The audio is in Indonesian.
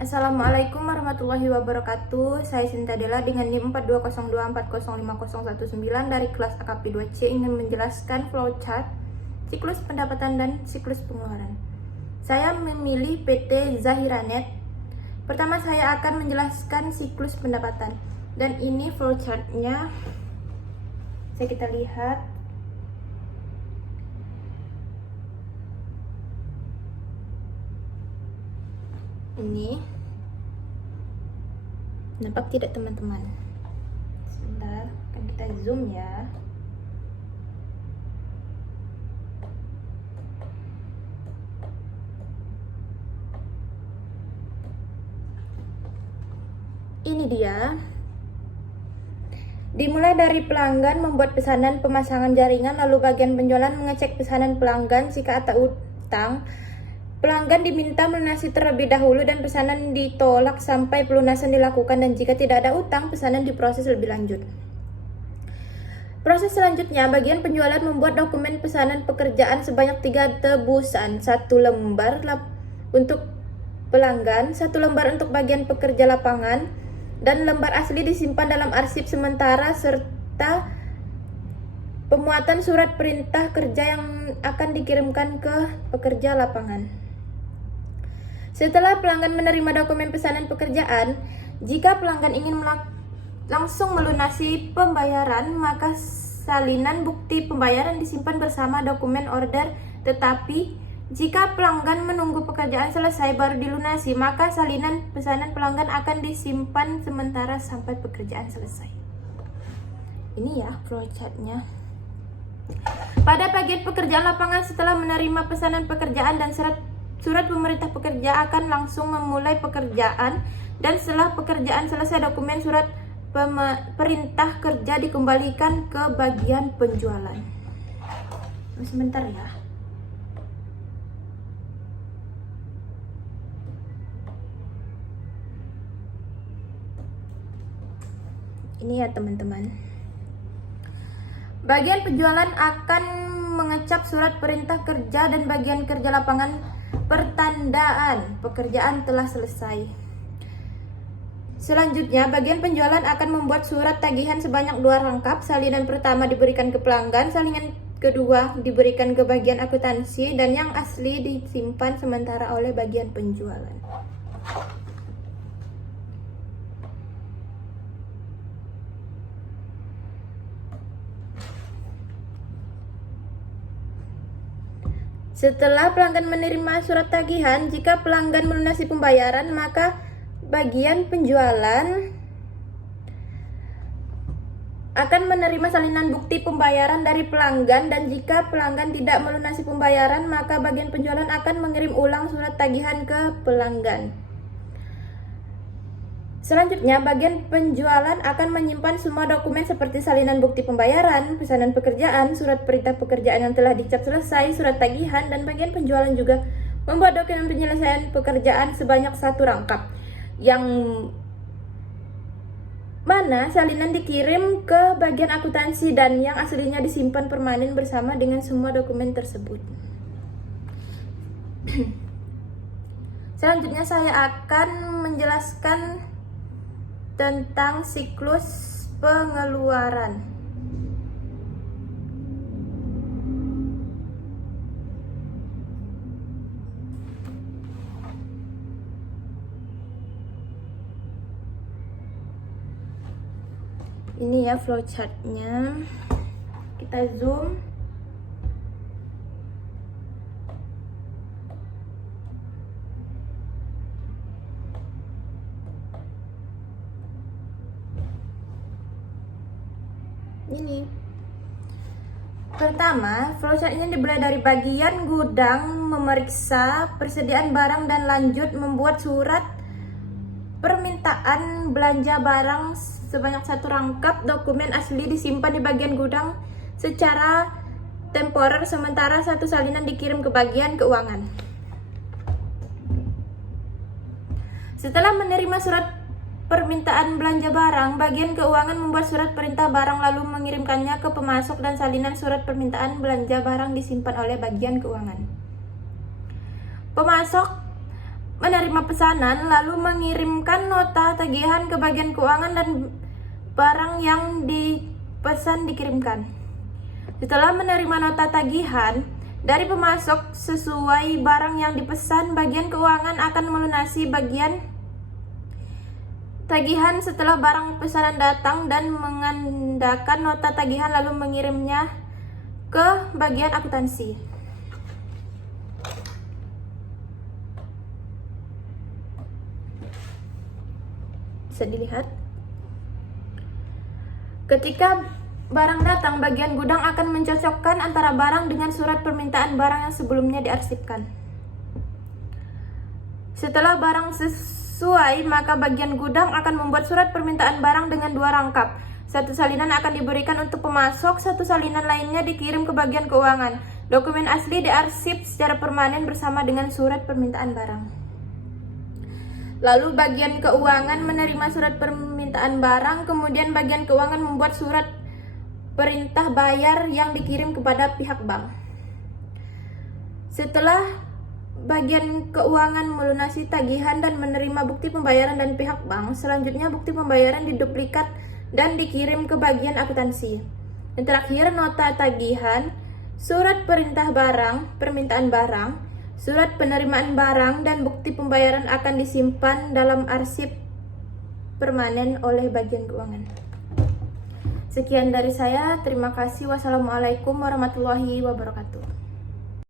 Assalamualaikum warahmatullahi wabarakatuh. Saya Sinta Dela dengan NIM 4202405019 dari kelas AKP 2C ingin menjelaskan flowchart siklus pendapatan dan siklus pengeluaran. Saya memilih PT Zahiranet. Pertama saya akan menjelaskan siklus pendapatan dan ini flowchartnya. Kita lihat. Ini nampak tidak teman-teman? Sebentar, kan kita zoom ya. Ini dia. Dimulai dari pelanggan membuat pesanan pemasangan jaringan, lalu bagian penjualan mengecek pesanan pelanggan. Jika ada utang, pelanggan diminta melunasi terlebih dahulu dan pesanan ditolak sampai pelunasan dilakukan, dan jika tidak ada utang, pesanan diproses lebih lanjut. Proses selanjutnya, bagian penjualan membuat dokumen pesanan pekerjaan sebanyak 3 tebusan, 1 lembar untuk pelanggan, 1 lembar untuk bagian pekerja lapangan, dan lembar asli disimpan dalam arsip sementara serta pemuatan surat perintah kerja yang akan dikirimkan ke pekerja lapangan. Setelah pelanggan menerima dokumen pesanan pekerjaan, jika pelanggan ingin langsung melunasi pembayaran, maka salinan bukti pembayaran disimpan bersama dokumen order. Tetapi jika pelanggan menunggu pekerjaan selesai baru dilunasi, maka salinan pesanan pelanggan akan disimpan sementara sampai pekerjaan selesai. Ini ya flowchartnya. Pada bagian pekerjaan lapangan, setelah menerima pesanan pekerjaan dan surat pemerintah pekerja akan langsung memulai pekerjaan, dan setelah pekerjaan selesai dokumen surat perintah kerja dikembalikan ke bagian penjualan. Sebentar ya. Ini ya teman-teman. Bagian penjualan akan mengecap surat perintah kerja dan bagian kerja lapangan pertandaan pekerjaan telah selesai. Selanjutnya, bagian penjualan akan membuat surat tagihan sebanyak 2 rangkap. Salinan pertama diberikan ke pelanggan, salinan kedua diberikan ke bagian akuntansi, dan yang asli disimpan sementara oleh bagian penjualan. Setelah pelanggan menerima surat tagihan, jika pelanggan melunasi pembayaran, maka bagian penjualan akan menerima salinan bukti pembayaran dari pelanggan, dan jika pelanggan tidak melunasi pembayaran, maka bagian penjualan akan mengirim ulang surat tagihan ke pelanggan. Selanjutnya, bagian penjualan akan menyimpan semua dokumen seperti salinan bukti pembayaran, pesanan pekerjaan, surat perintah pekerjaan yang telah dicap selesai, surat tagihan, dan bagian penjualan juga membuat dokumen penyelesaian pekerjaan sebanyak 1 rangkap, yang mana salinan dikirim ke bagian akuntansi dan yang aslinya disimpan permanen bersama dengan semua dokumen tersebut. Selanjutnya saya akan menjelaskan tentang siklus pengeluaran. Ini ya flowchartnya. Kita zoom. Ini pertama, flowchartnya dimulai dari bagian gudang memeriksa persediaan barang dan lanjut membuat surat permintaan belanja barang sebanyak 1 rangkap. Dokumen asli disimpan di bagian gudang secara temporer, sementara 1 salinan dikirim ke bagian keuangan. Setelah menerima surat permintaan belanja barang, bagian keuangan membuat surat perintah barang lalu mengirimkannya ke pemasok, dan salinan surat permintaan belanja barang disimpan oleh bagian keuangan. Pemasok menerima pesanan lalu mengirimkan nota tagihan ke bagian keuangan dan barang yang dipesan dikirimkan. Setelah menerima nota tagihan dari pemasok sesuai barang yang dipesan, bagian keuangan akan melunasi bagian tagihan setelah barang pesanan datang dan mengandalkan nota tagihan lalu mengirimnya ke bagian akuntansi. Bisa dilihat. Ketika barang datang, bagian gudang akan mencocokkan antara barang dengan surat permintaan barang yang sebelumnya diarsipkan. Setelah barang sesuai, maka bagian gudang akan membuat surat permintaan barang dengan 2 rangkap. Satu salinan akan diberikan untuk pemasok, satu salinan lainnya dikirim ke bagian keuangan. Dokumen asli diarsip secara permanen bersama dengan surat permintaan barang. Lalu bagian keuangan menerima surat permintaan barang, kemudian bagian keuangan membuat surat perintah bayar yang dikirim kepada pihak bank. Setelah bagian keuangan melunasi tagihan dan menerima bukti pembayaran dari pihak bank, selanjutnya bukti pembayaran diduplikat dan dikirim ke bagian akuntansi. Dan terakhir, nota tagihan, surat perintah barang, permintaan barang, surat penerimaan barang, dan bukti pembayaran akan disimpan dalam arsip permanen oleh bagian keuangan. Sekian dari saya, terima kasih. Wassalamualaikum warahmatullahi wabarakatuh.